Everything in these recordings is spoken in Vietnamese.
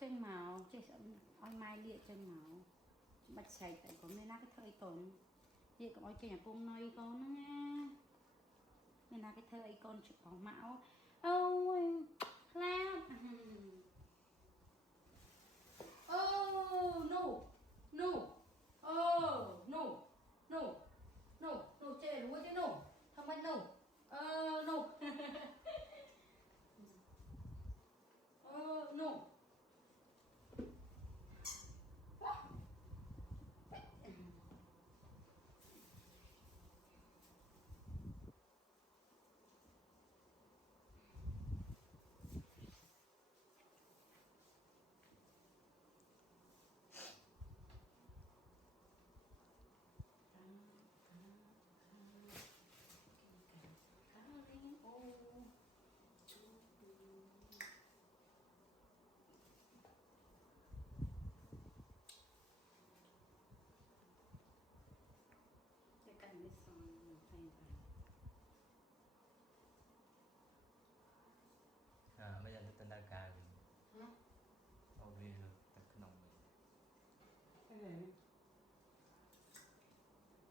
chân màu chứ oi mai liệt chân màu bạch sạch tại có mấy cái thời tồn thì có oi chơi nhà cung nơi con nó nha nên là cái thời con chụp bóng mão ôi la oh no no oh no no no no chơi đuối chứ no không phải no no no Cần biết xong thay à bây giờ tôi đã cài hả ô vi được tất nồng cái này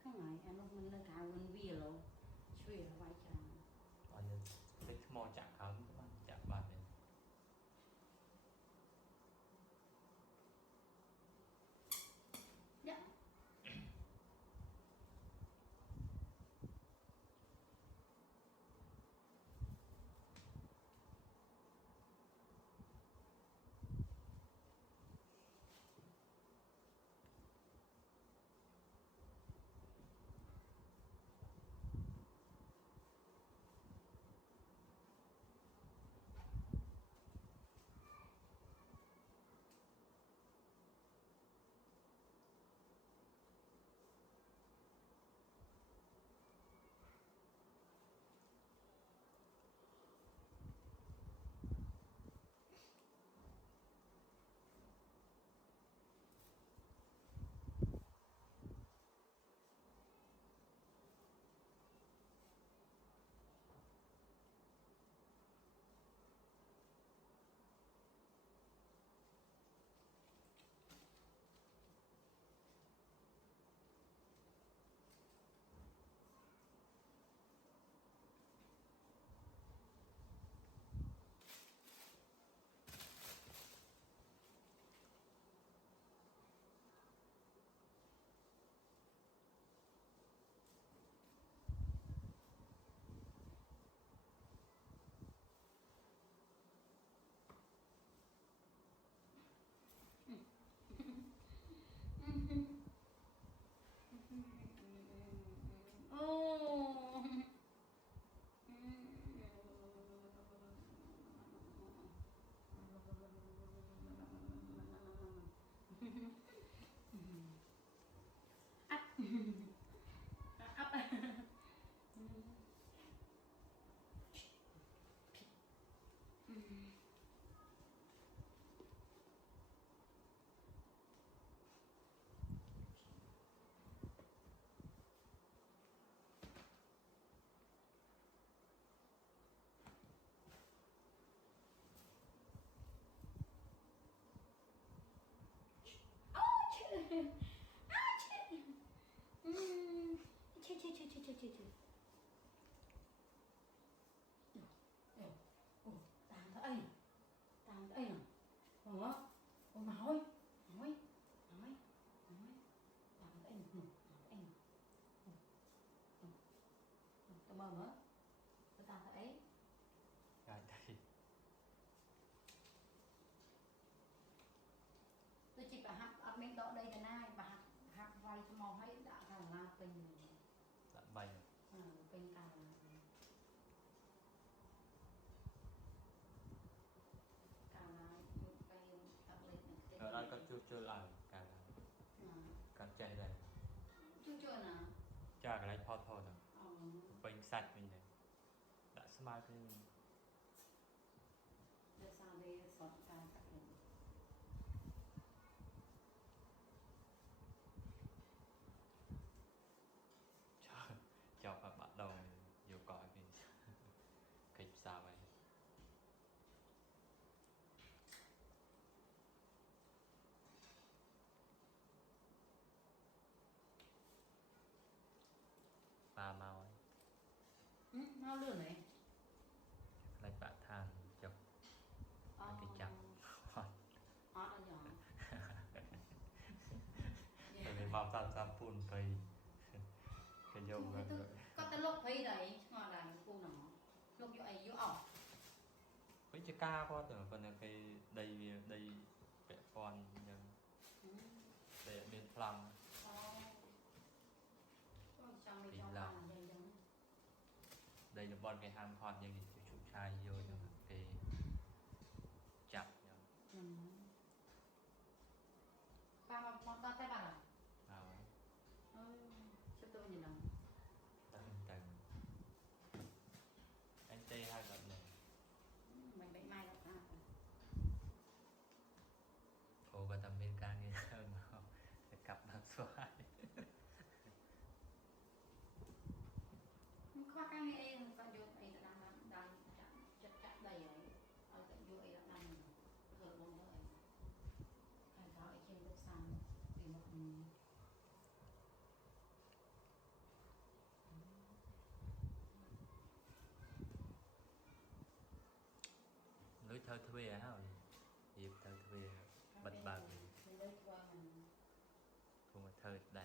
cái này em mình là cao hơn vi rồi chui là vai chàng ở đây thích mò chạm khám các bạn chạm bàn này dạ oh Chứ tàng thấy à ủa ủa nói nói tàng thấy anh tao mơ mở tàng thấy cài đây tôi chỉ phải học ở bên đó đây là này và học vay cho mò hay đã thằng là tình đã bay bên càng càng là cái tập lên ở đây có chưa làm cả chạy đây chưa chưa nè cha cái này thò thôi bên sạch mình này đã smart cái để sao về sọt càng tập lên cho các bạn đầu nhiều cõi vì kịch sao vậy nó lừa này ไล่ปะทางจบ cái chặt hot hot là nhỏ ไปเลยมาตามซ้ำปูนไปขยมกันเลย có ta lúc thấy đấy ngồi là cô nó lúc vô ấy vô ỏ เฮ้ยจะกล้าพอแต่คนนั้นไปได้ได้แปะปอนยังได้เมียนพลัง trong mấy trong là đây giống ได้บอลไปห้ามพอนยังชุบชายโยนยังไปจับยัง ba món to tay bà เอา cho tôi nhìn nào ตั้งแต่อันเต้ให้กับเลย mình bị mai gặp à โอ้ก็ทำเป็นการเงินเพิ่มเอาจะกลับมาสวาย khoa cái này em có vô ấy là đang chặt chặt đầy ấy ở cái vô ấy là đang thở bông đó ấy khai cáo ở trên lớp sàn thì một นุ้ยเธอทวีฮะหยิบเธอทวีบัดบัง mình lấy qua mình พวกมาเธอใด